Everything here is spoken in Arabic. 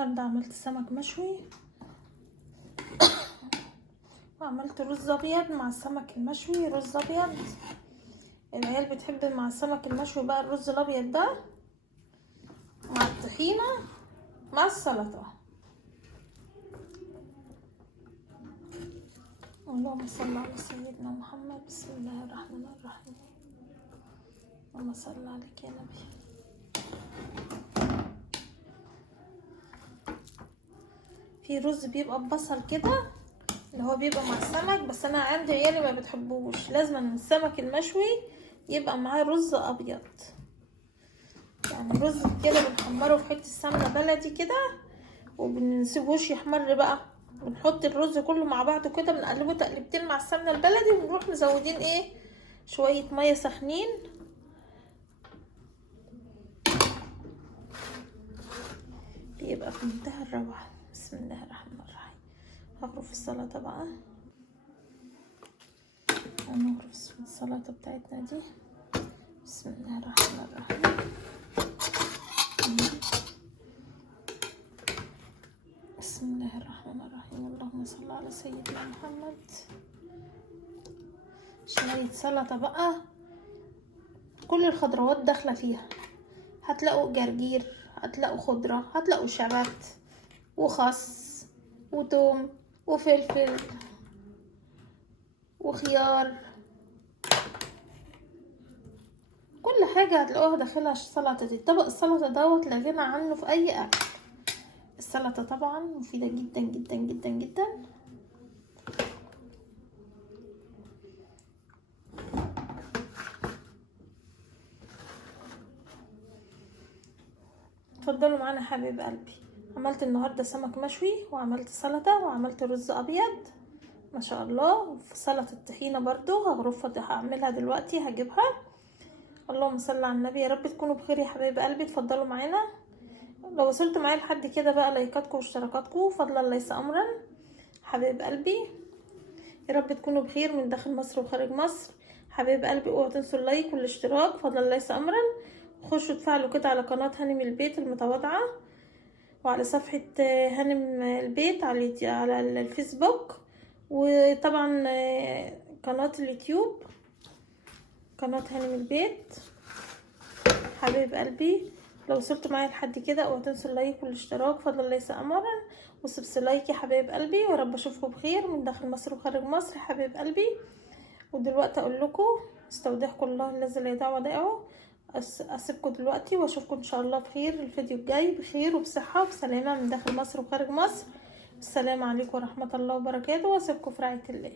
النهارده عملت سمك مشوي وعملت رز ابيض مع السمك المشوي. رز ابيض العيال بتحب مع السمك المشوي بقى الرز الابيض ده مع الطحينه مع السلطه. اللهم صل على سيدنا محمد. بسم الله الرحمن الرحيم. اللهم صل عليك يا نبي. في رز بيبقى ببصل كده اللي هو بيبقى مع السمك، بس انا عندي عيالي ما بتحبوش، لازم السمك المشوي يبقى معاه رز ابيض. يعني رز كده بنحمره في حته سمنه بلدي كده وبنسيبوش يحمر بقى، بنحط الرز كله مع بعضه كده بنقلبه تقلبتين مع السمنه البلدي، ونروح مزودين ايه شويه ميه سخنين بيبقى في منتهى الروعه. بسم الله الرحمن الرحيم. هغرف السلطه بقى، هنغرف السلطه بتاعتنا دي. بسم الله الرحمن الرحيم. بسم الله الرحمن الرحيم. اللهم صل على سيدنا محمد. شوية سلطة بقى كل الخضروات داخلة فيها، هتلاقوا جرجير، هتلاقوا خضرة، هتلاقوا شبت وخس وتوم وفلفل وخيار، كل حاجة هتلاقوها داخلها السلطة دي. طبق السلطة دوت لا غنى عنه في اي اكل. السلطة طبعا مفيدة جدا جدا جدا جدا. اتفضلوا معانا حبيب قلبي. عملت النهارده سمك مشوي وعملت سلطة وعملت رز ابيض ما شاء الله، وفي سلطة الطحينة برضو هغرفها، هعملها دلوقتي هجيبها. اللهم صل على النبي. يا رب تكونوا بخير يا حبايب قلبي. اتفضلوا معانا. لو وصلتوا معايا لحد كده بقى لايكاتكم واشتراكاتكم فضلا ليس امرا حبايب قلبي. يا رب تكونوا بخير من داخل مصر وخارج مصر حبايب قلبي. اوعوا تنسوا اللايك والاشتراك فضلا ليس امرا. خشوا تفعلوا كده على قناة هانم البيت المتواضعة وعلى صفحة هانم البيت على الفيسبوك، وطبعا قناة اليوتيوب قناة هانم البيت حبيب قلبي. لو وصلتوا معايا لحد كده اوعوا تنسوا اللايك والاشتراك فضلا ليس امرا، وسبسلايك يا حبايب قلبي. ويا رب اشوفكم بخير من داخل مصر وخارج مصر حبايب قلبي. ودلوقتي اقول لكم استودعكم الله الذي لا يضيع ودائعه. اسيبكم دلوقتي واشوفكم ان شاء الله بخير الفيديو الجاي بخير وبصحه وبسلامه من داخل مصر وخارج مصر. السلام عليكم ورحمه الله وبركاته، واسيبكم في رعايه الله.